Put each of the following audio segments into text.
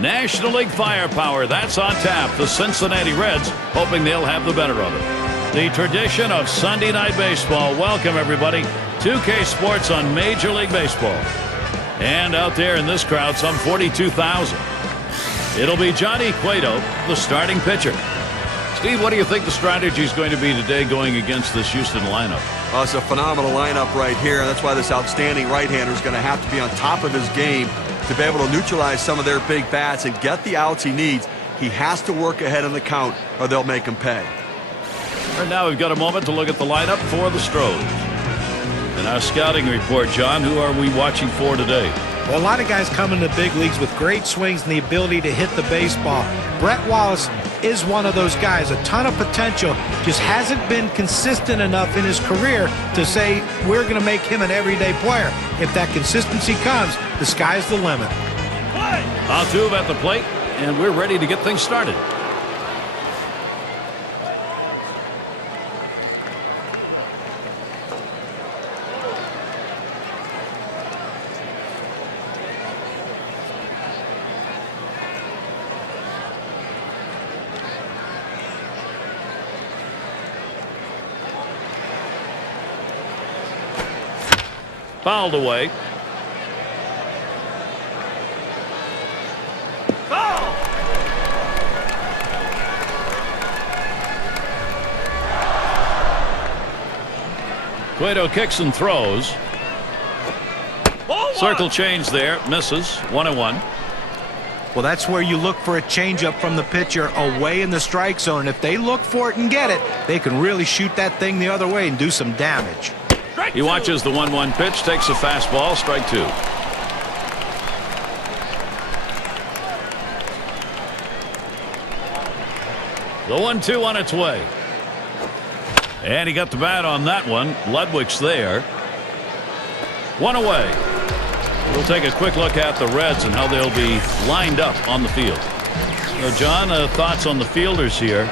National League firepower, that's on tap. The Cincinnati Reds hoping they'll have the better of it. The tradition of Sunday Night Baseball. Welcome, everybody. 2K Sports on Major League Baseball. And out there in this crowd, some 42,000. It'll be Johnny Cueto, the starting pitcher. Steve, what do you think the strategy is going to be today going against this Houston lineup? Well, it's a phenomenal lineup right here. That's why this outstanding right-hander is going to have to be on top of his game to be able to neutralize some of their big bats and get the outs he needs. He has to work ahead in the count or they'll make him pay. And now we've got a moment to look at the lineup for the Stros. In our scouting report, John, who are we watching for today? Well, a lot of guys come into big leagues with great swings and the ability to hit the baseball. Brett Wallace is one of those guys, a ton of potential, just hasn't been consistent enough in his career to say we're going to make him an everyday player. If that consistency comes, the sky's the limit. Altuve at the plate, and we're ready to get things started. Fouled away. Foul! Cueto kicks and throws. Circle change there. Misses. 1-1. Well, that's where you look for a changeup from the pitcher away in the strike zone. And if they look for it and get it, they can really shoot that thing the other way and do some damage. He watches the 1-1 pitch, takes a fastball, strike two. The 1-2 on its way. And he got the bat on that one. Ludwig's there. One away. We'll take a quick look at the Reds and how they'll be lined up on the field. So John, thoughts on the fielders here?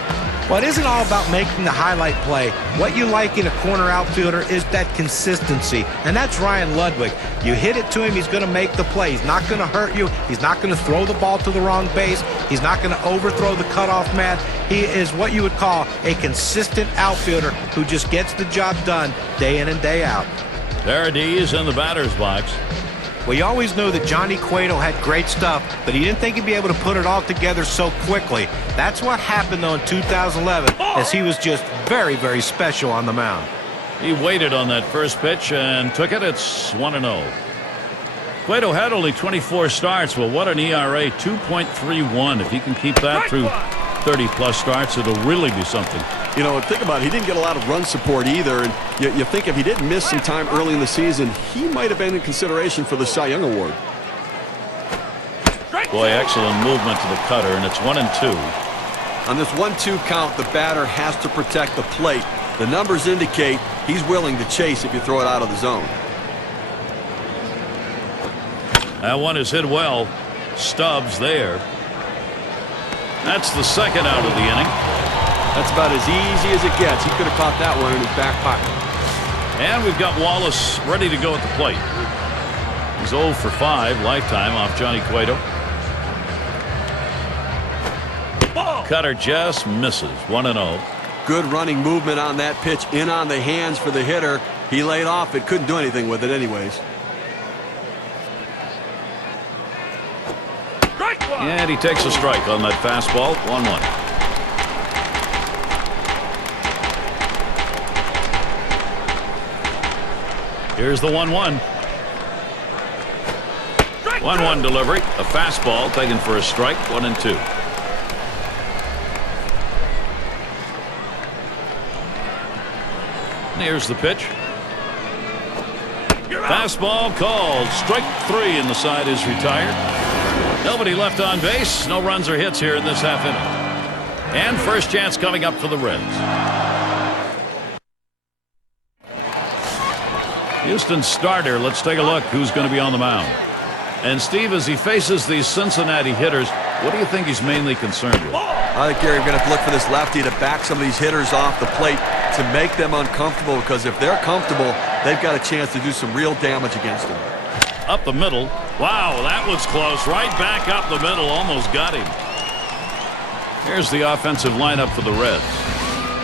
Well, it isn't all about making the highlight play. What you like in a corner outfielder is that consistency, and that's Ryan Ludwig. You hit it to him, he's going to make the play. He's not going to hurt you. He's not going to throw the ball to the wrong base. He's not going to overthrow the cutoff man. He is what you would call a consistent outfielder who just gets the job done day in and day out. Paradis is in the batter's box. Well, you always knew that Johnny Cueto had great stuff, but he didn't think he'd be able to put it all together so quickly. That's what happened, though, in 2011, as he was just very, very special on the mound. He waited on that first pitch and took it. It's 1-0. Cueto had only 24 starts. Well, what an ERA, 2.31. If he can keep that through 30-plus starts, it'll really be something. You know, think about it. He didn't get a lot of run support either. And you think if he didn't miss some time early in the season, he might have been in consideration for the Cy Young Award. Boy, excellent movement to the cutter, and it's 1-2. On this 1-2 count, the batter has to protect the plate. The numbers indicate he's willing to chase if you throw it out of the zone. That one is hit well. Stubbs there. That's the second out of the inning. That's about as easy as it gets. He could have caught that one in his back pocket. And we've got Wallace ready to go at the plate. He's 0 for 5 lifetime off Johnny Cueto. Cutter just misses. 1-0. Good running movement on that pitch, in on the hands for the hitter. He laid off it, couldn't do anything with it anyways. And he takes a strike on that fastball. 1-1. Here's the 1-1. 1-1 delivery. A fastball taken for a strike. 1-2. Here's the pitch. Fastball called. Strike 3, and the side is retired. Nobody left on base. No runs or hits here in this half inning. And first chance coming up for the Reds. Houston starter. Let's take a look who's going to be on the mound. And Steve, as he faces these Cincinnati hitters, what do you think he's mainly concerned with? I think, Gary, we're going to have to look for this lefty to back some of these hitters off the plate to make them uncomfortable, because if they're comfortable, they've got a chance to do some real damage against them. Up the middle. Wow, that was close. Right back up the middle. Almost got him. Here's the offensive lineup for the Reds.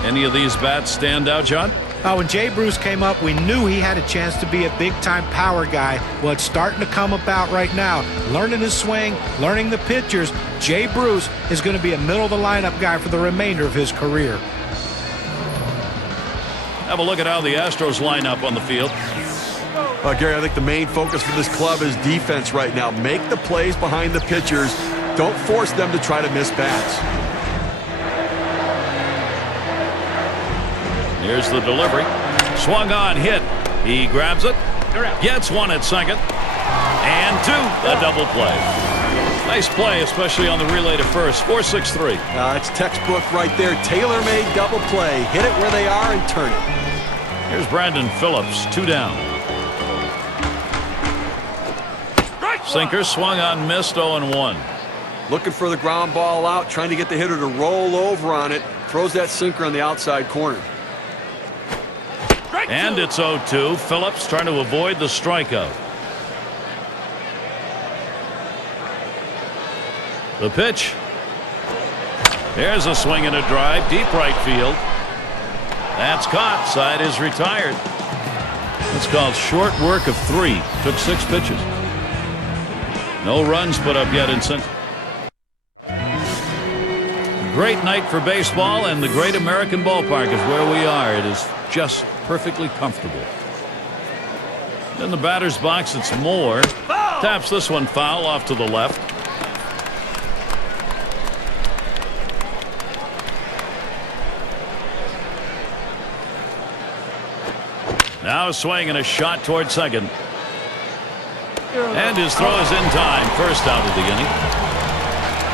Any of these bats stand out, John? When Jay Bruce came up, we knew he had a chance to be a big-time power guy. Well, it's starting to come about right now. Learning his swing, learning the pitchers. Jay Bruce is going to be a middle-of-the-lineup guy for the remainder of his career. Have a look at how the Astros line up on the field. Gary, I think the main focus for this club is defense right now. Make the plays behind the pitchers. Don't force them to try to miss bats. Here's the delivery. Swung on, hit. He grabs it. Gets one at second. And two. A double play. Nice play, especially on the relay to first. 4-6-3. It's textbook right there. Tailor-made double play. Hit it where they are and turn it. Here's Brandon Phillips. 2 down. Sinker swung on, missed. 0-1. Looking for the ground ball out, trying to get the hitter to roll over on it. Throws that sinker on the outside corner. And it's 0-2. Phillips trying to avoid the strikeout. The pitch. There's a swing and a drive. Deep right field. That's caught. Side is retired. It's called short work of 3. Took 6 pitches. No runs put up yet in Cincinnati. Great night for baseball, and the Great American Ballpark is where we are. It is just perfectly comfortable. In the batter's box, it's Moore. Taps this one foul off to the left. Now a swing and a shot toward second. And his throw is in time. First out of the inning.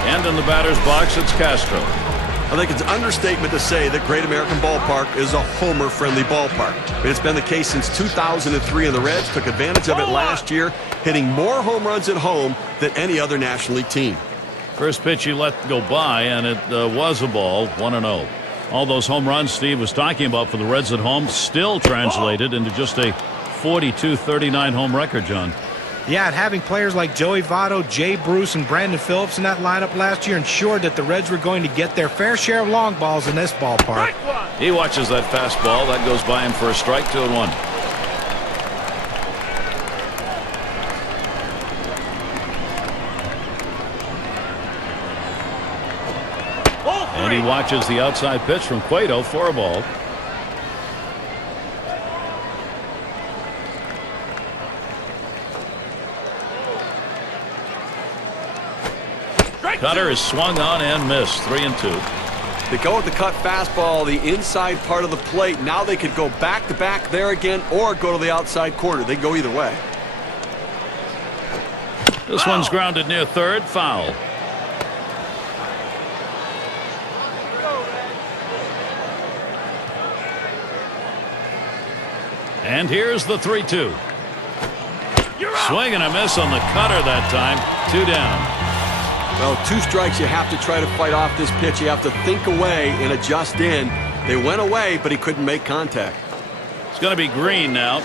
And in the batter's box, it's Castro. I think it's an understatement to say that Great American Ballpark is a homer-friendly ballpark. It's been the case since 2003, and the Reds took advantage of it last year, hitting more home runs at home than any other National League team. First pitch he let go by, and it was a ball. 1-0. All those home runs Steve was talking about for the Reds at home still translated into just a 42-39 home record, John. Yeah, and having players like Joey Votto, Jay Bruce, and Brandon Phillips in that lineup last year ensured that the Reds were going to get their fair share of long balls in this ballpark. He watches that fastball. That goes by him for a strike. 2-1. And he watches the outside pitch from Cueto for a ball. Cutter is swung on and missed. 3-2. They go with the cut fastball, the inside part of the plate. Now they could go back-to-back there again or go to the outside corner. They go either way. This one's grounded near third. Foul. And here's the 3-2. Swing and a miss on the cutter that time. 2 down. Well, 2 strikes. You have to try to fight off this pitch. You have to think away and adjust in. They went away, but he couldn't make contact. It's going to be Green now.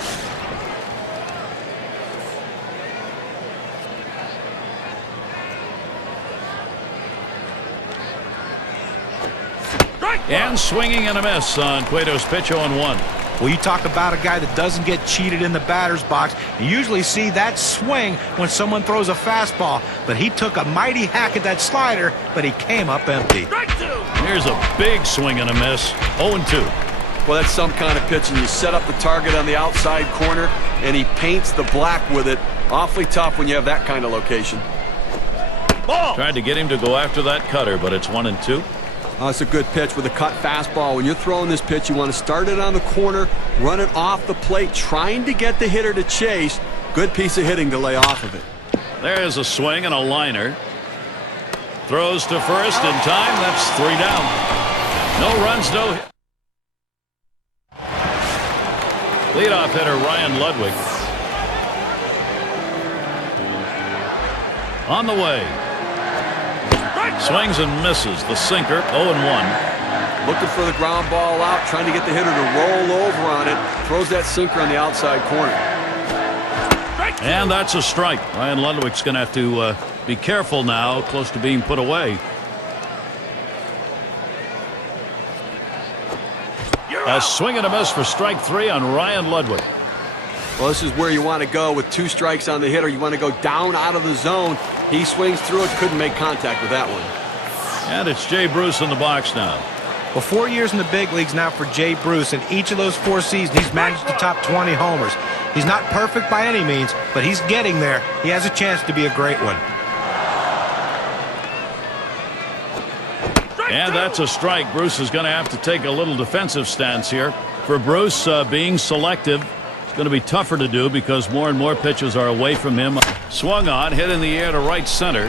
And swinging and a miss on Cueto's pitch. 0-1. Well, you talk about a guy that doesn't get cheated in the batter's box. You usually see that swing when someone throws a fastball. But he took a mighty hack at that slider, but he came up empty. Here's a big swing and a miss. 0-2. Well, that's some kind of pitch, and you set up the target on the outside corner, and he paints the black with it. Awfully tough when you have that kind of location. Tried to get him to go after that cutter, but it's 1-2. It's a good pitch with a cut fastball. When you're throwing this pitch, you want to start it on the corner, run it off the plate, trying to get the hitter to chase. Good piece of hitting to lay off of it. There's a swing and a liner. Throws to first in time. That's 3 down. No runs, no hit. Leadoff hitter Ryan Ludwig. On the way. Swings and misses. The sinker. 0-1. Looking for the ground ball out, trying to get the hitter to roll over on it. Throws that sinker on the outside corner. And that's a strike. Ryan Ludwig's going to have to be careful now, close to being put away. A swing and a miss for strike 3 on Ryan Ludwig. Well, this is where you want to go with 2 strikes on the hitter. You want to go down out of the zone. He swings through it, couldn't make contact with that one. And it's Jay Bruce in the box now. Well, 4 years in the big leagues now for Jay Bruce. In each of those 4 seasons, he's managed to top 20 homers. He's not perfect by any means, but he's getting there. He has a chance to be a great one. And that's a strike. Bruce is going to have to take a little defensive stance here. For Bruce, being selective, it's going to be tougher to do because more and more pitches are away from him. Swung on, hit in the air to right center.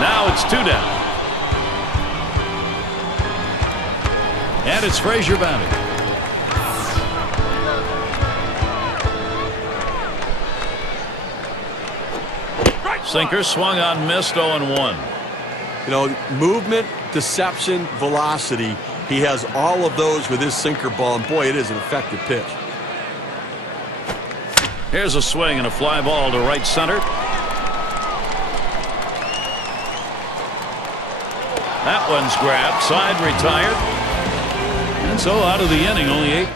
Now it's 2 down. And it's Frazier batting. Sinker swung on, missed, 0-1. You know, movement, deception, velocity. He has all of those with his sinker ball, and boy, it is an effective pitch. Here's a swing and a fly ball to right center. That one's grabbed, side retired. And so out of the inning, only 8.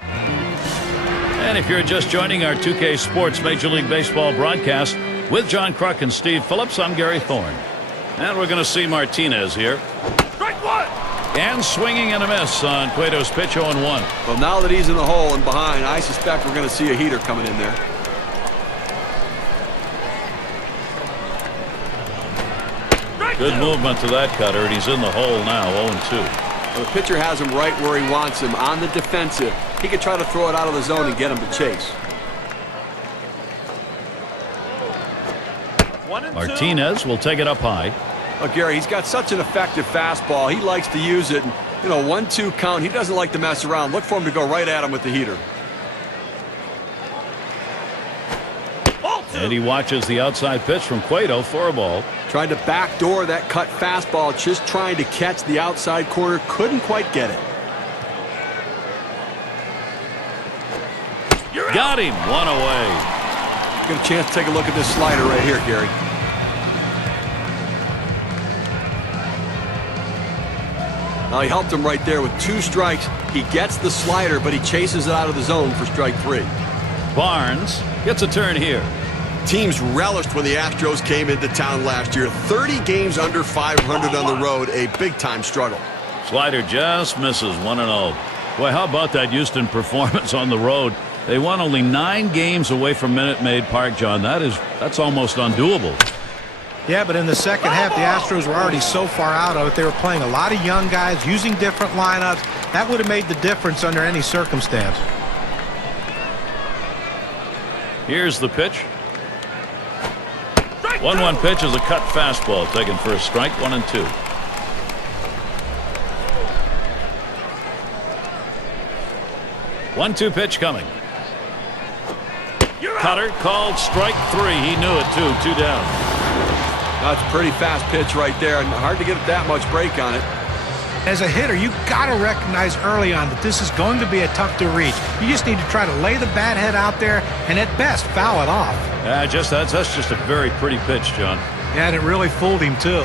And if you're just joining our 2K Sports Major League Baseball broadcast with John Kruk and Steve Phillips, I'm Gary Thorne. And we're going to see Martinez here. Strike 1! And swinging and a miss on Cueto's pitch, 0-1. Well, now that he's in the hole and behind, I suspect we're going to see a heater coming in there. Good movement to that cutter, and he's in the hole now, 0-2. Well, the pitcher has him right where he wants him, on the defensive. He could try to throw it out of the zone and get him to chase. Martinez will take it up high. Oh, Gary, he's got such an effective fastball. He likes to use it. And, you know, 1-2 count. He doesn't like to mess around. Look for him to go right at him with the heater. And he watches the outside pitch from Cueto for a ball. Tried to backdoor that cut fastball, just trying to catch the outside corner. Couldn't quite get it. Got him, 1 away. Get a chance to take a look at this slider right here, Gary. Now, he helped him right there with 2 strikes. He gets the slider, but he chases it out of the zone for strike 3. Barnes gets a turn here. Teams relished when the Astros came into town last year. 30 games under 500 on the road, a big-time struggle. Slider just misses, 1-0. Boy, how about that Houston performance on the road? They won only 9 games away from Minute Maid Park, John. That's almost undoable. Yeah, but in the second half, the Astros were already so far out of it. They were playing a lot of young guys, using different lineups. That would have made the difference under any circumstance. Here's the pitch. 1-1 pitch is a cut fastball taken for a strike, 1-2. One-two pitch coming. Cutter called strike 3. He knew it too. 2 down. That's a pretty fast pitch right there, and hard to get that much break on it. As a hitter, you got to recognize early on that this is going to be a tough to reach. You just need to try to lay the bat head out there and at best foul it off. That's just a very pretty pitch, John. Yeah, and it really fooled him too.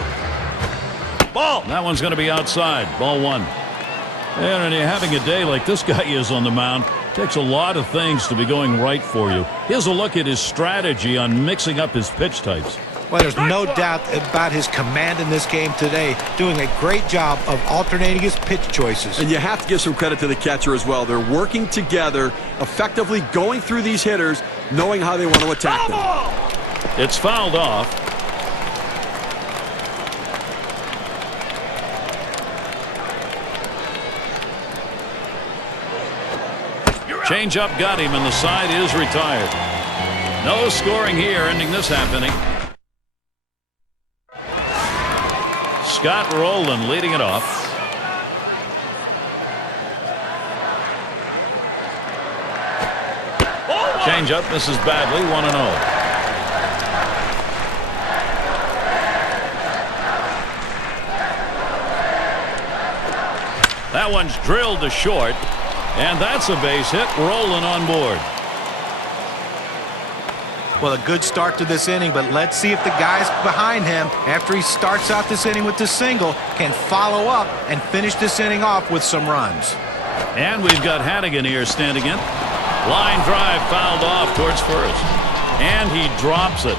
Ball. That one's going to be outside. Ball 1. And when you're having a day like this guy is on the mound, it takes a lot of things to be going right for you. Here's a look at his strategy on mixing up his pitch types. Well, there's no doubt about his command in this game today, doing a great job of alternating his pitch choices. And you have to give some credit to the catcher as well. They're working together, effectively going through these hitters, knowing how they want to attack them. It's fouled off. Change up got him, and the side is retired. No scoring here, ending this half inning. Scott Rowland leading it off. Change up misses badly, 1-0. That one's drilled to short. And that's a base hit. Rolling on board. Well, a good start to this inning, but let's see if the guys behind him, after he starts out this inning with the single, can follow up and finish this inning off with some runs. And we've got Hannigan here standing in. Line drive fouled off towards first. And he drops it.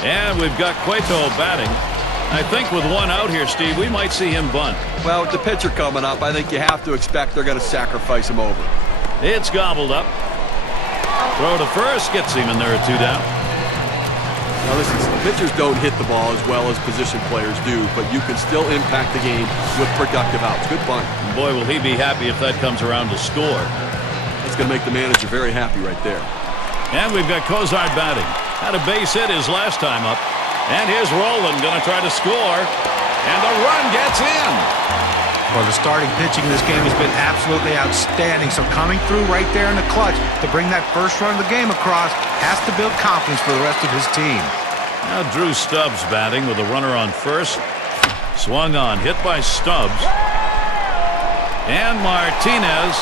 And we've got Cueto batting. I think with one out here, Steve, we might see him bunt. Well, with the pitcher coming up, I think you have to expect they're going to sacrifice him over. It's gobbled up. Throw to first gets him, and there are 2 down. Now listen, pitchers don't hit the ball as well as position players do, but you can still impact the game with productive outs. Good bunt. Boy, will he be happy if that comes around to score. It's going to make the manager very happy right there. And we've got Cozart batting. Had a base hit his last time up. And here's Roland going to try to score. And the run gets in. Well, the starting pitching in this game has been absolutely outstanding. So coming through right there in the clutch to bring that first run of the game across has to build confidence for the rest of his team. Now Drew Stubbs batting with a runner on first. Swung on, hit by Stubbs. And Martinez.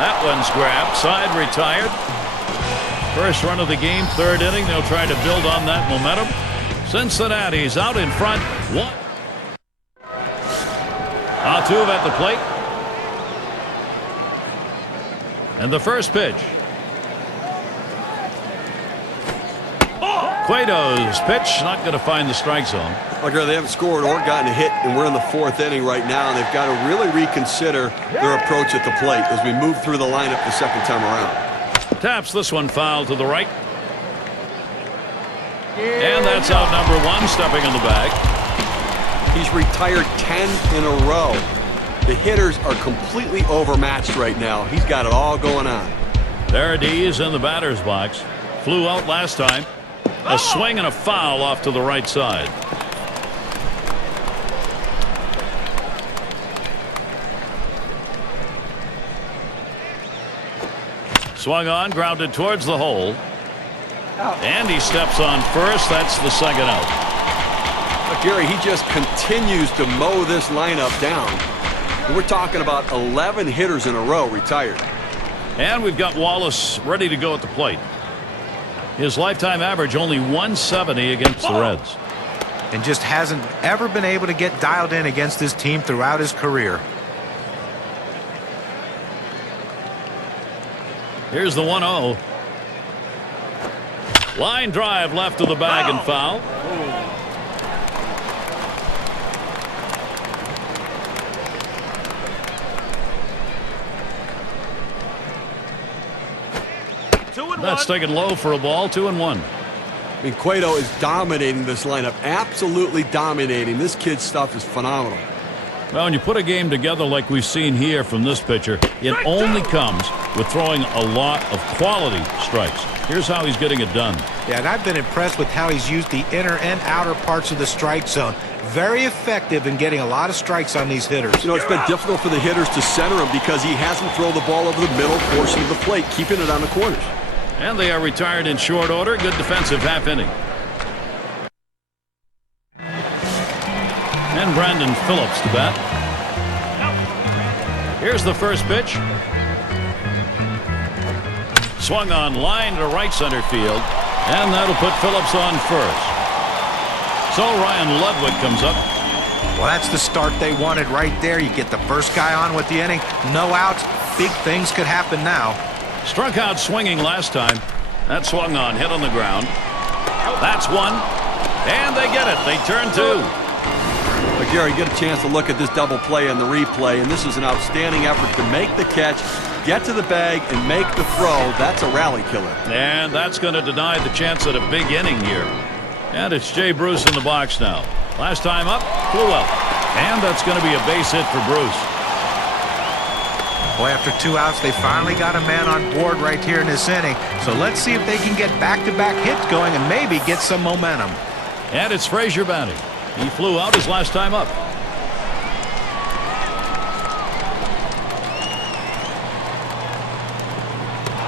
That one's grabbed. Side retired. First run of the game, 3rd inning. They'll try to build on that momentum. Cincinnati's out in front. 1. Altuve at the plate. And the first pitch. Cueto's pitch, not going to find the strike zone. They haven't scored or gotten a hit, and we're in the 4th inning right now, and they've got to really reconsider their approach at the plate as we move through the lineup the second time around. Taps this one foul to the right. And that's out number 1, stepping in the bag. He's retired 10 in a row. The hitters are completely overmatched right now. He's got it all going on. Paradis in the batter's box. Flew out last time. A swing and a foul off to the right side. Swung on, grounded towards the hole. And he steps on first. That's the 2nd out. But Gary, he just continues to mow this lineup down. We're talking about 11 hitters in a row retired. And we've got Wallace ready to go at the plate. His lifetime average only 170 against the Reds. And just hasn't ever been able to get dialed in against this team throughout his career. Here's the 1-0. Line drive left of the bag and foul. That's taken low for a ball. 2-1. I mean, Cueto is dominating this lineup, absolutely dominating. This kid's stuff is phenomenal. Well, when you put a game together like we've seen here from this pitcher, it only comes with throwing a lot of quality strikes. Here's how he's getting it done. Yeah, and I've been impressed with how he's used the inner and outer parts of the strike zone. Very effective in getting a lot of strikes on these hitters. You know, it's been difficult for the hitters to center him because he hasn't thrown the ball over the middle portion of the plate, keeping it on the corners. And they are retired in short order. Good defensive half inning. And Brandon Phillips to bat. Here's the first pitch. Swung on, line to right center field. And that'll put Phillips on first. So Ryan Ludwig comes up. Well, that's the start they wanted right there. You get the first guy on with the inning. No outs. Big things could happen now. Struck out swinging last time. That swung on, hit on the ground. That's one. And they get it. They turn 2. But Gary, you get a chance to look at this double play on the replay, and this is an outstanding effort to make the catch, get to the bag, and make the throw. That's a rally killer. And that's going to deny the chance at a big inning here. And it's Jay Bruce in the box now. Last time up, flew up. And that's going to be a base hit for Bruce. Boy, after 2 outs, they finally got a man on board right here in this inning. So let's see if they can get back-to-back hits going and maybe get some momentum. And it's Frazier batting. He flew out his last time up.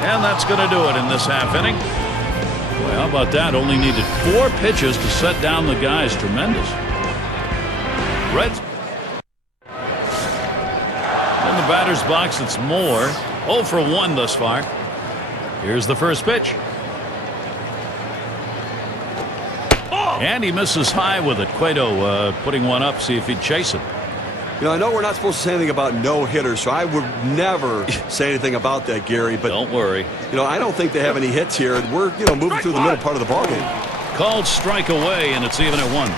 And that's going to do it in this half inning. Boy, how about that? Only needed 4 pitches to set down the guys. Tremendous. Reds. batter's box, it's more. 0 for 1 thus far. Here's the first pitch. And he misses high with it. Cueto putting one up, see if he'd chase it. You know, I know we're not supposed to say anything about no hitters, so I would never say anything about that, Gary. But don't worry. You know, I don't think they have any hits here, and we're moving through the middle part of the ballgame. Called strike away, and it's even at 1.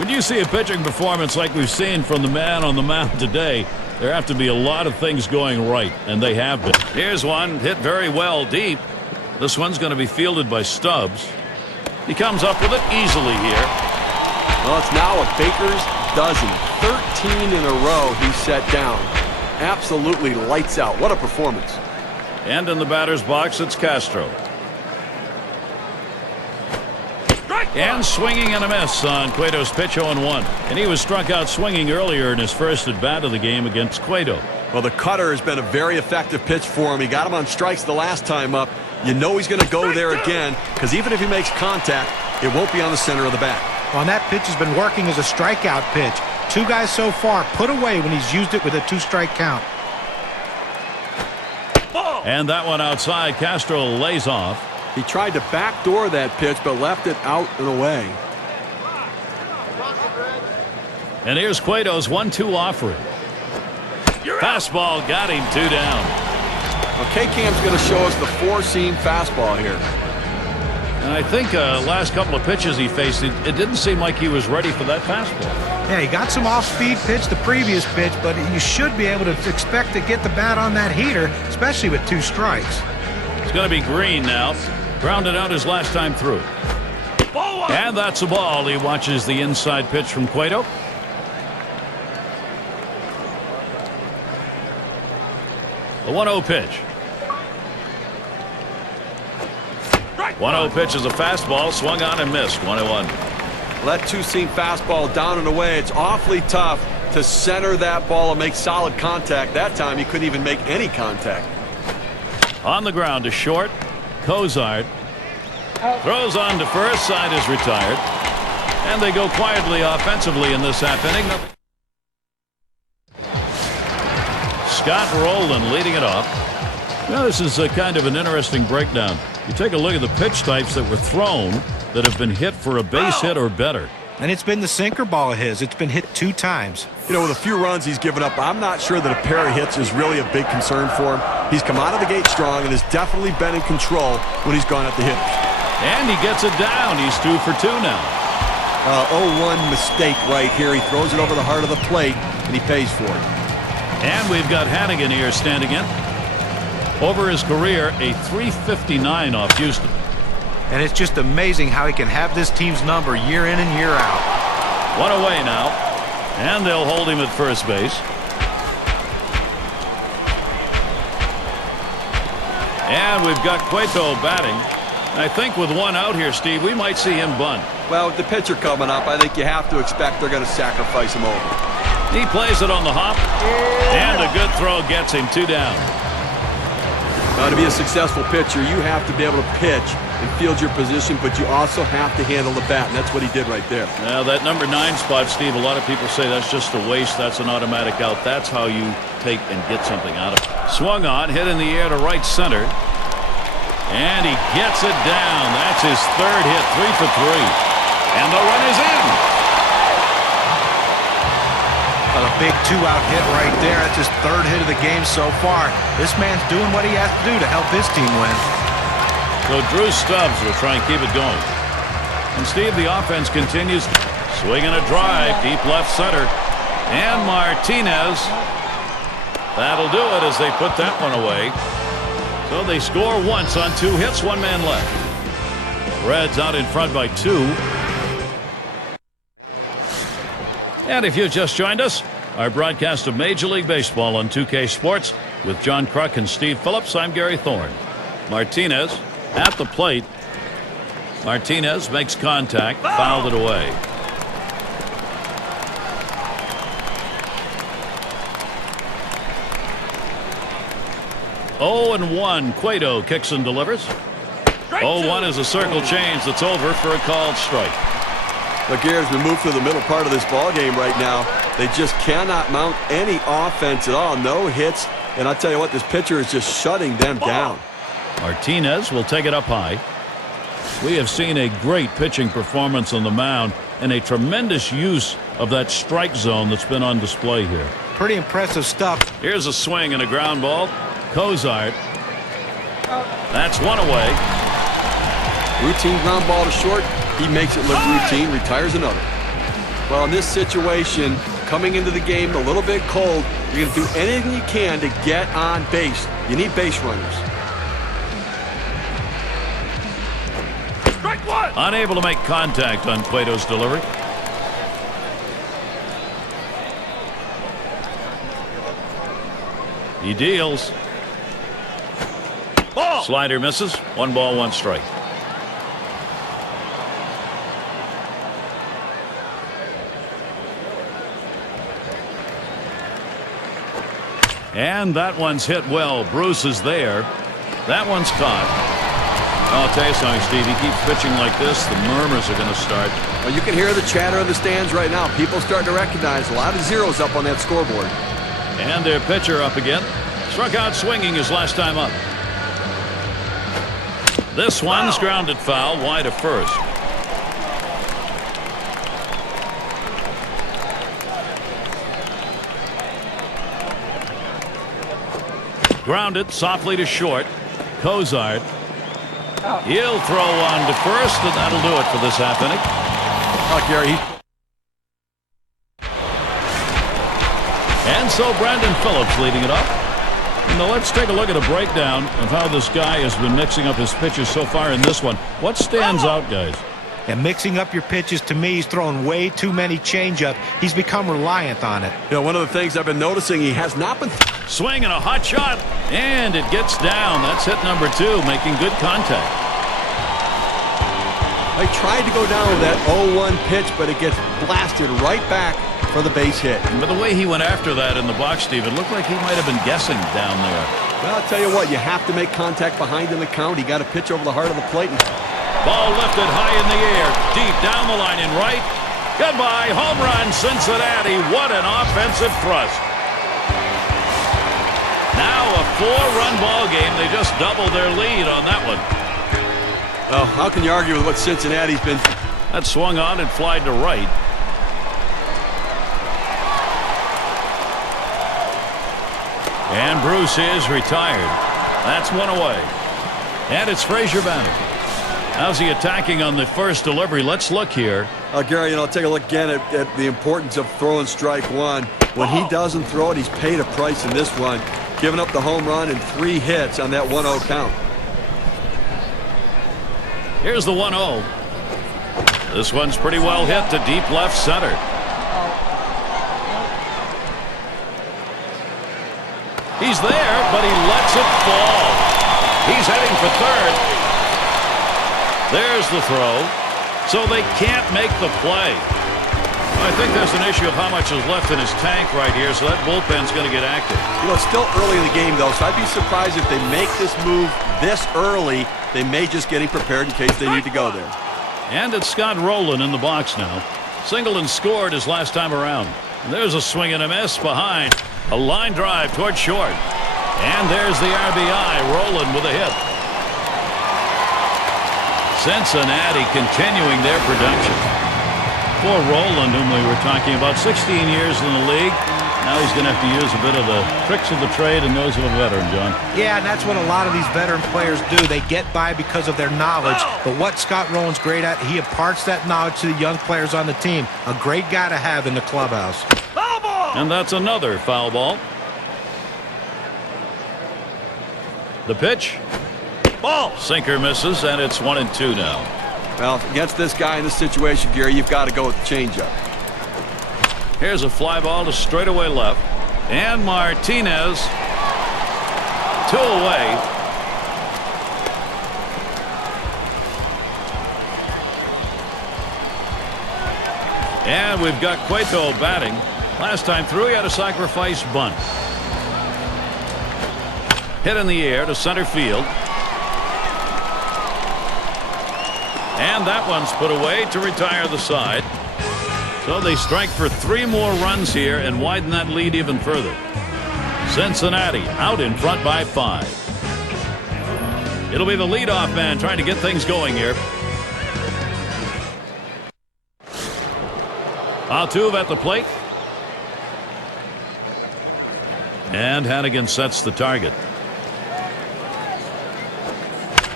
When you see a pitching performance like we've seen from the man on the mound today, there have to be a lot of things going right, and they have been. Here's one hit very well deep. This one's going to be fielded by Stubbs. He comes up with it easily here. Well, it's now a baker's dozen. 13 in a row he's set down. Absolutely lights out. What a performance. And in the batter's box, it's Castro. And swinging and a miss on Cueto's pitch. 0-1. And he was struck out swinging earlier in his first at bat of the game against Cueto. Well, the cutter has been a very effective pitch for him. He got him on strikes the last time up. You know he's going to go there again, because even if he makes contact, it won't be on the center of the bat. Well, that pitch has been working as a strikeout pitch. 2 guys so far put away when he's used it with a 2-strike count. And that one outside. Castro lays off. He tried to backdoor that pitch, but left it out and away. And here's Cueto's 1-2 offering. Fastball got him. 2 down. Well, K-Cam's going to show us the 4-seam fastball here. And I think last couple of pitches he faced, it didn't seem like he was ready for that fastball. Yeah, he got some off-speed pitch the previous pitch, but you should be able to expect to get the bat on that heater, especially with 2 strikes. It's going to be Green now. Grounded out his last time through. And that's a ball. He watches the inside pitch from Cueto. The 1-0 pitch. 1-0 pitch is a fastball, swung on and missed. 1-1. Well, that 2-seam fastball down and away. It's awfully tough to center that ball and make solid contact. That time he couldn't even make any contact. On the ground to short. Cozart throws on to first. Side is retired. And they go quietly offensively in this half inning. Scott Rowland leading it off. Now, this is a kind of an interesting breakdown. You take a look at the pitch types that were thrown that have been hit for a base hit or better. And it's been the sinker ball of his. It's been hit 2 times. You know, with a few runs he's given up, I'm not sure that a pair of hits is really a big concern for him. He's come out of the gate strong and has definitely been in control when he's gone at the hitters. And he gets it down. He's 2 for 2 now. 0-1 mistake right here. He throws it over the heart of the plate, and he pays for it. And we've got Hannigan here standing in. Over his career, a .359 off Houston. And it's just amazing how he can have this team's number year in and year out. 1 away now. And they'll hold him at first base. And we've got Cueto batting. I think with 1 out here, Steve, we might see him bunt. Well, with the pitcher coming up, I think you have to expect they're going to sacrifice him over. He plays it on the hop. And a good throw gets him 2 down. Now, to be a successful pitcher, you have to be able to pitch and field your position, but you also have to handle the bat, and that's what he did right there. Now, that number 9 spot, Steve, a lot of people say that's just a waste. That's an automatic out. That's how you take and get something out of it. Swung on, hit in the air to right center. And he gets it down. That's his 3rd hit, 3 for 3. And the run is in. A big 2-out hit right there. That's his 3rd hit of the game so far. This man's doing what he has to do to help his team win. So Drew Stubbs will try and keep it going. And Steve, the offense continues. Swinging a drive, deep left center. And Martinez. That'll do it as they put that one away. So they score once on 2 hits, 1 man left. Reds out in front by 2. And if you just joined us, our broadcast of Major League Baseball on 2K Sports with John Kruk and Steve Phillips. I'm Gary Thorne. Martinez at the plate. Martinez makes contact, fouled it away. Oh and 1. Cueto kicks and delivers. 0-1 is a circle change that's over for a called strike. Look here, as we move through the middle part of this ball game right now, They just cannot mount any offense at all. No hits. And I'll tell you what, this pitcher is just shutting them down. Martinez will take it up high. We have seen a great pitching performance on the mound and a tremendous use of that strike zone that's been on display here. Pretty impressive stuff. Here's a swing and a ground ball. Cozart. That's one away. Routine ground ball to short. He makes it look routine, retires another. Well, in this situation, coming into the game a little bit cold, you're going to do anything you can to get on base. You need base runners. Strike one. Unable to make contact on Cueto's delivery. He deals. Ball. Slider misses. 1 ball, 1 strike. And that one's hit well. Bruce is there. That one's caught. I'll tell you something, Steve. He keeps pitching like this, the murmurs are going to start. Well, you can hear the chatter in the stands right now. People starting to recognize a lot of zeros up on that scoreboard. And their pitcher up again. Struck out swinging his last time up. This one's grounded foul wide of first. Grounded softly to short. Cozart. He'll throw on to first, and that'll do it for this half inning. Oh, Gary. And so Brandon Phillips leading it off. Now let's take a look at a breakdown of how this guy has been mixing up his pitches so far in this one. What stands out, guys? And mixing up your pitches, to me, he's throwing way too many changeup. He's become reliant on it. You know, one of the things I've been noticing, he has not been... Swing and a hot shot, and it gets down. That's hit number 2, making good contact. I tried to go down with that 0-1 pitch, but it gets blasted right back for the base hit. But the way he went after that in the box, Steve, it looked like he might have been guessing down there. Well, I'll tell you what, you have to make contact behind in the count. He got a pitch over the heart of the plate. Ball lifted high in the air, deep down the line in right. Goodbye, home run, Cincinnati. What an offensive thrust. Now a 4-run ball game. They just doubled their lead on that one. Well, how can you argue with what Cincinnati's been? That swung on and flied to right. And Bruce is retired. That's one away. And it's Frazier batting. How's he attacking on the first delivery? Let's look here. Gary, you know, take a look again at the importance of throwing strike one. When he doesn't throw it, he's paid a price in this one, giving up the home run and 3 hits on that 1-0 count. Here's the 1-0. This one's pretty well hit to deep left center. He's there, but he lets it fall. He's heading for third. There's the throw. So they can't make the play. I think there's an issue of how much is left in his tank right here, so that bullpen's going to get active. You know, it's still early in the game, though, so I'd be surprised if they make this move this early. They may just get him prepared in case they need to go there. And it's Scott Rowland in the box now. Singleton scored his last time around. There's a swing and a miss behind. A line drive toward short. And there's the RBI. Rowland with a hit. Cincinnati continuing their production. Poor Rowland, whom we were talking about, 16 years in the league. Now he's going to have to use a bit of the tricks of the trade and those of a veteran, John. Yeah, and that's what a lot of these veteran players do. They get by because of their knowledge. But what Scott Rowland's great at, he imparts that knowledge to the young players on the team. A great guy to have in the clubhouse. Foul ball! And that's another foul ball. The pitch. Ball. Sinker misses, and it's 1-2 now. Well, against this guy in this situation, Gary, you've got to go with the changeup. Here's a fly ball to straightaway left. And Martinez. 2 away. And we've got Cueto batting. Last time through, he had a sacrifice bunt. Hit in the air to center field. And that one's put away to retire the side. So they strike for 3 more runs here and widen that lead even further. Cincinnati out in front by 5. It'll be the leadoff man trying to get things going here. Altuve at the plate. And Hannigan sets the target.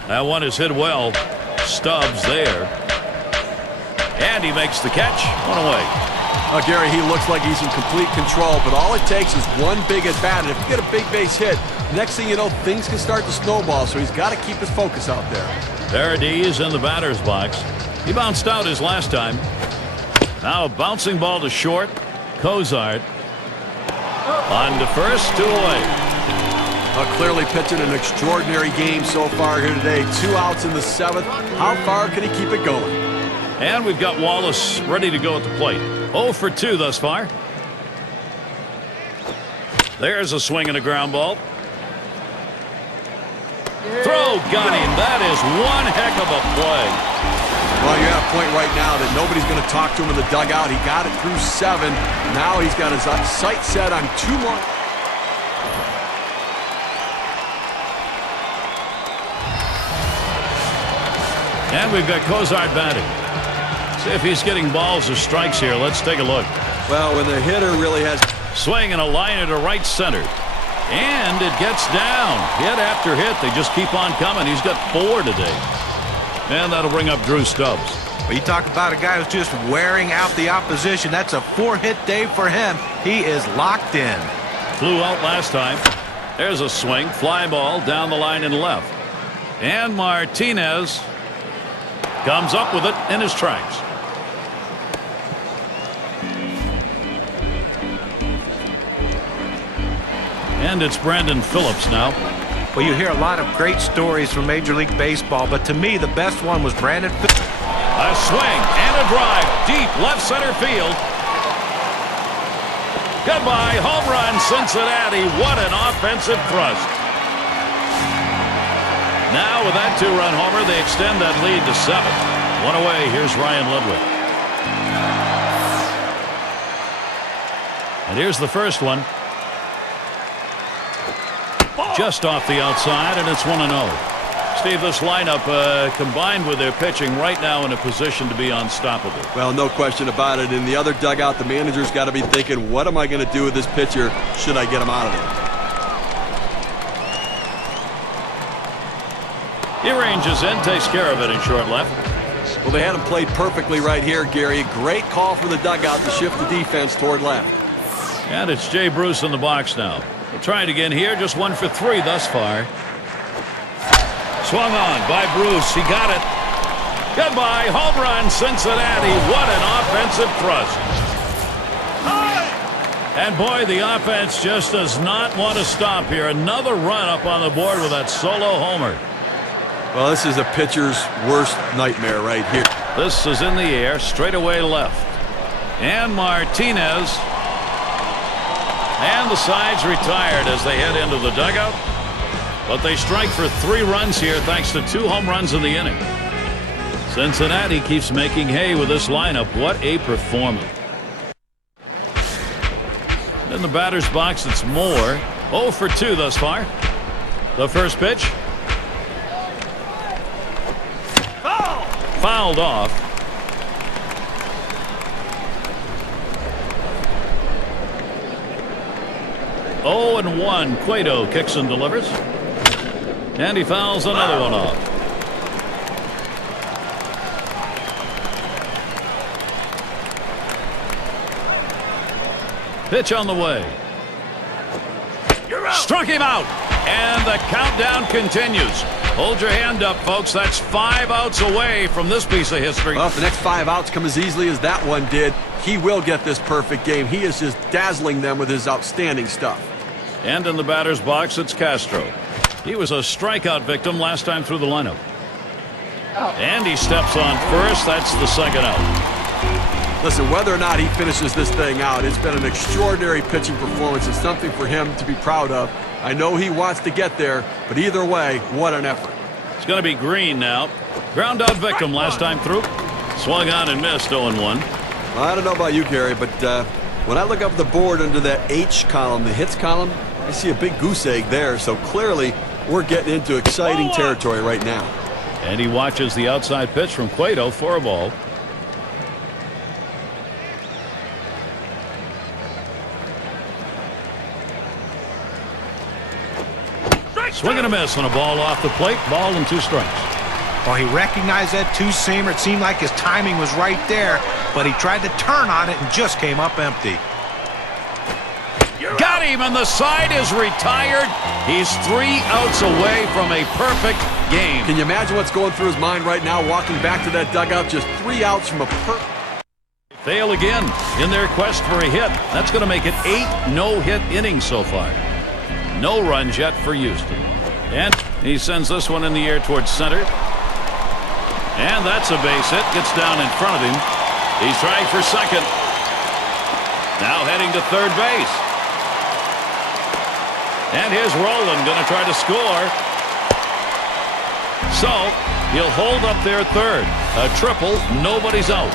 That one is hit well. Stubbs there. And he makes the catch. One away. Gary, he looks like he's in complete control, but all it takes is one big at bat. And if you get a big base hit, next thing you know, things can start to snowball, so he's got to keep his focus out there. Paradis in the batter's box. He bounced out his last time. Now a bouncing ball to short. Cozart on to first, 2 away. Clearly pitching an extraordinary game so far here today. 2 outs in the 7th. How far can he keep it going? And we've got Wallace ready to go at the plate. 0 for 2 thus far. There's a swing and a ground ball. Throw got him. That is one heck of a play. Well, you're at a point right now that nobody's going to talk to him in the dugout. He got it through 7. Now he's got his sight set on 2 more. And we've got Cozart batting. See if he's getting balls or strikes here. Let's take a look. Well, when the hitter really has... Swing and a liner to right center. And it gets down. Hit after hit. They just keep on coming. He's got 4 today. And that'll bring up Drew Stubbs. Well, you talk about a guy who's just wearing out the opposition. That's a 4-hit day for him. He is locked in. Flew out last time. There's a swing. Fly ball down the line and left. And Martinez comes up with it in his tracks. And it's Brandon Phillips now. Well, you hear a lot of great stories from Major League Baseball, but to me, the best one was Brandon Phillips. A swing and a drive deep left center field. Goodbye, home run, Cincinnati. What an offensive thrust. Now with that 2-run homer, they extend that lead to 7. 1 away. Here's Ryan Ludwig. And here's the first one. Just off the outside, and it's 1-0. Steve, this lineup combined with their pitching right now in a position to be unstoppable. Well, no question about it. In the other dugout, the manager's got to be thinking, what am I going to do with this pitcher? Should I get him out of there? He ranges in, takes care of it in short left. Well, they had him played perfectly right here, Gary. Great call for the dugout to shift the defense toward left. And it's Jay Bruce in the box now. We'll try it again here. Just 1 for 3 thus far. Swung on by Bruce. He got it. Goodbye. Home run, Cincinnati. What an offensive thrust. And boy, the offense just does not want to stop here. Another run up on the board with that solo homer. Well, this is a pitcher's worst nightmare right here. This is in the air, straight away left. And Martinez. And the side's retired as they head into the dugout. But they strike for 3 runs here thanks to 2 home runs in the inning. Cincinnati keeps making hay with this lineup. What a performance. In the batter's box, it's Moore. 0 for 2 thus far. The first pitch. Fouled off. Oh, and 1. Cueto kicks and delivers. And he fouls another one off. Pitch on the way. Struck him out. And the countdown continues. Hold your hand up, folks. That's 5 outs away from this piece of history. Well, if the next 5 outs come as easily as that one did, he will get this perfect game. He is just dazzling them with his outstanding stuff. And in the batter's box, it's Castro. He was a strikeout victim last time through the lineup. And he steps on first. That's the second out. Listen, whether or not he finishes this thing out, it's been an extraordinary pitching performance. It's something for him to be proud of. I know he wants to get there, but either way, what an effort. It's going to be Green now. Ground out victim last time through. Swung on and missed 0-1. I don't know about you, Gary, but when I look up the board under that H column, the hits column, I see a big goose egg there. So clearly we're getting into exciting territory right now. And he watches the outside pitch from Cueto for a ball. Swing and a miss on a ball off the plate. Ball and 2 strikes. Well, he recognized that two-seamer. It seemed like his timing was right there, but he tried to turn on it and just came up empty. Got him, and the side is retired. He's 3 outs away from a perfect game. Can you imagine what's going through his mind right now, walking back to that dugout, just 3 outs from a Fail again in their quest for a hit. That's going to make it 8 no-hit innings so far. No runs yet for Houston. And he sends this one in the air towards center. And that's a base hit. Gets down in front of him. He's trying for second. Now heading to third base. And here's Roland going to try to score. So he'll hold up their third. A triple. Nobody's out.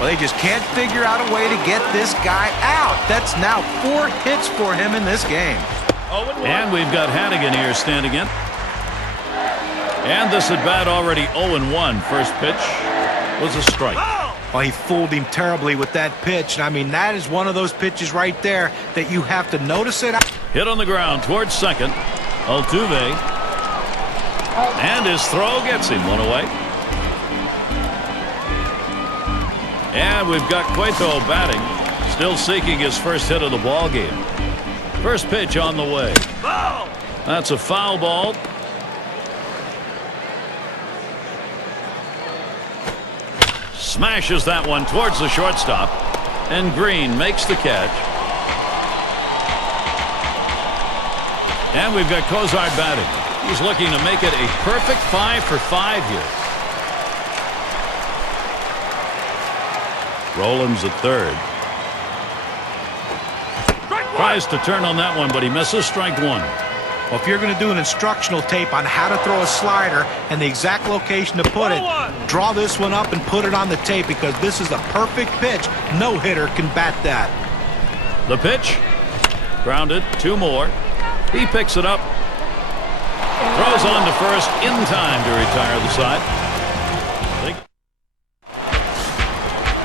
Well, they just can't figure out a way to get this guy out. That's now 4 hits for him in this game. And we've got Hannigan here standing in. And this at bat already 0-1. First pitch was a strike. Well, he fooled him terribly with that pitch. And I mean, that is one of those pitches right there that you have to notice it. Hit on the ground towards second. Altuve. And his throw gets him 1 away. And we've got Cueto batting, still seeking his first hit of the ball game. First pitch on the way. That's a foul ball. Smashes that one towards the shortstop, and Green makes the catch. And we've got Cozart batting. He's looking to make it a perfect 5 for 5 here. Rollins at third. Tries to turn on that one, but he misses. Strike 1. Well, if you're going to do an instructional tape on how to throw a slider and the exact location to put it, draw this one up and put it on the tape, because this is a perfect pitch. No hitter can bat that. The pitch. Grounded. 2 more. He picks it up. Throws on to first in time to retire the side.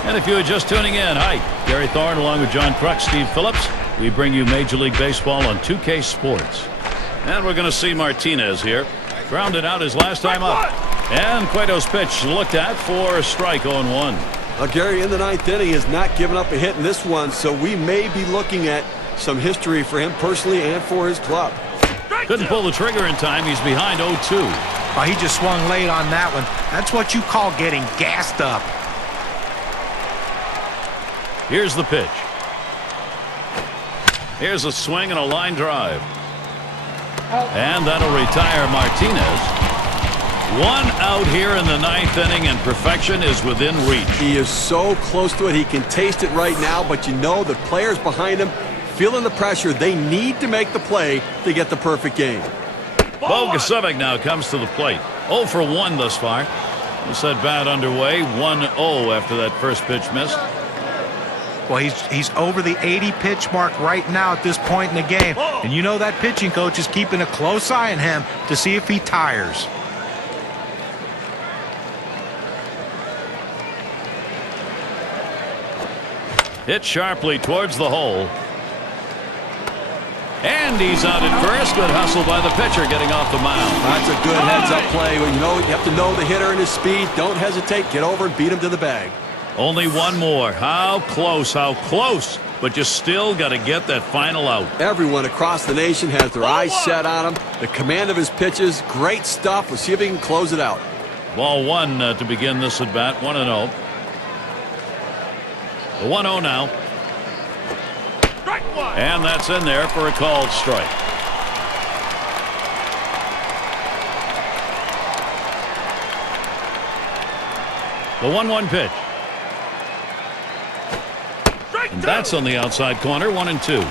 And if you are just tuning in, hi, Gary Thorne along with John Kruk, Steve Phillips. We bring you Major League Baseball on 2K Sports. And we're going to see Martinez here. Grounded out his last time up. And Cueto's pitch looked at for a strike 0-1. Gary, in the 9th inning, has not given up a hit in this one, so we may be looking at some history for him personally and for his club. Couldn't pull the trigger in time. He's behind 0-2. Oh, he just swung late on that one. That's what you call getting gassed up. Here's the pitch. Here's a swing and a line drive. And that'll retire Martinez. 1 out here in the 9th inning, and perfection is within reach. He is so close to it. He can taste it right now, but you know the players behind him feeling the pressure. They need to make the play to get the perfect game. Bo Gasiewicz now comes to the plate. 0 for 1 thus far. This at bat underway. 1-0 after that first pitch missed. Well, he's over the 80 pitch mark right now at this point in the game. And you know that pitching coach is keeping a close eye on him to see if he tires. Hit sharply towards the hole. And he's out at first. Good hustle by the pitcher getting off the mound. That's a good heads-up play. You have to know the hitter and his speed. Don't hesitate. Get over and beat him to the bag. Only 1 more. How close, but you still got to get that final out. Everyone across the nation has their eyes set on him. The command of his pitches, great stuff. We'll see if he can close it out. Ball 1 to begin this at bat. 1-0. The 1-0 now. And that's in there for a called strike. The 1-1 pitch. And that's on the outside corner. 1-2.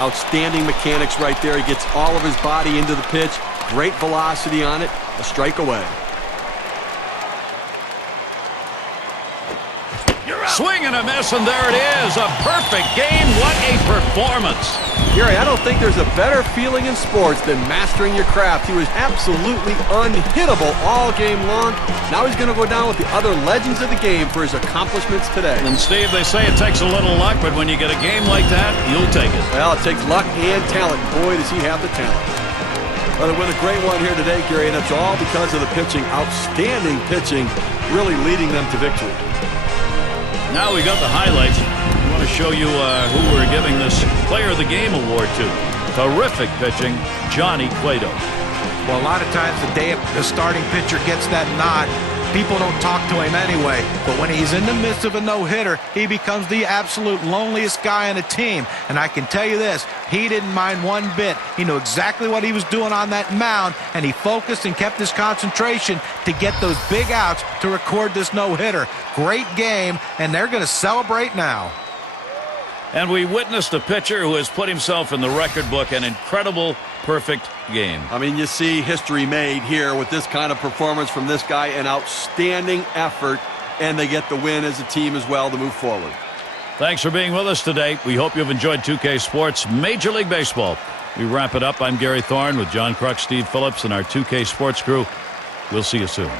Outstanding mechanics right there. He gets all of his body into the pitch. Great velocity on it. A strike away. swing and a miss, and there it is. A perfect game. What a performance. Gary, I don't think there's a better feeling in sports than mastering your craft. He was absolutely unhittable all game long. Now he's going to go down with the other legends of the game for his accomplishments today. And Steve, they say it takes a little luck, but when you get a game like that, you'll take it. Well, it takes luck and talent. Boy, does he have the talent. Well, they win a great one here today, Gary, and it's all because of the pitching. Outstanding pitching, really leading them to victory. Now we got the highlights. We want to show you who we're giving this Player of the Game award to. Terrific pitching, Johnny Cueto. Well, a lot of times the day the starting pitcher gets that nod, people don't talk to him anyway. But when he's in the midst of a no-hitter, he becomes the absolute loneliest guy on the team. And I can tell you this, he didn't mind one bit. He knew exactly what he was doing on that mound, and he focused and kept his concentration to get those big outs to record this no-hitter. Great game, and they're going to celebrate now. And we witnessed a pitcher who has put himself in the record book. An incredible, perfect game. I mean, you see history made here with this kind of performance from this guy. An outstanding effort, and they get the win as a team as well to move forward. Thanks for being with us today. We hope you've enjoyed 2K Sports Major League Baseball. We wrap it up. I'm Gary Thorne with John Kruk, Steve Phillips, and our 2K Sports crew. We'll see you soon.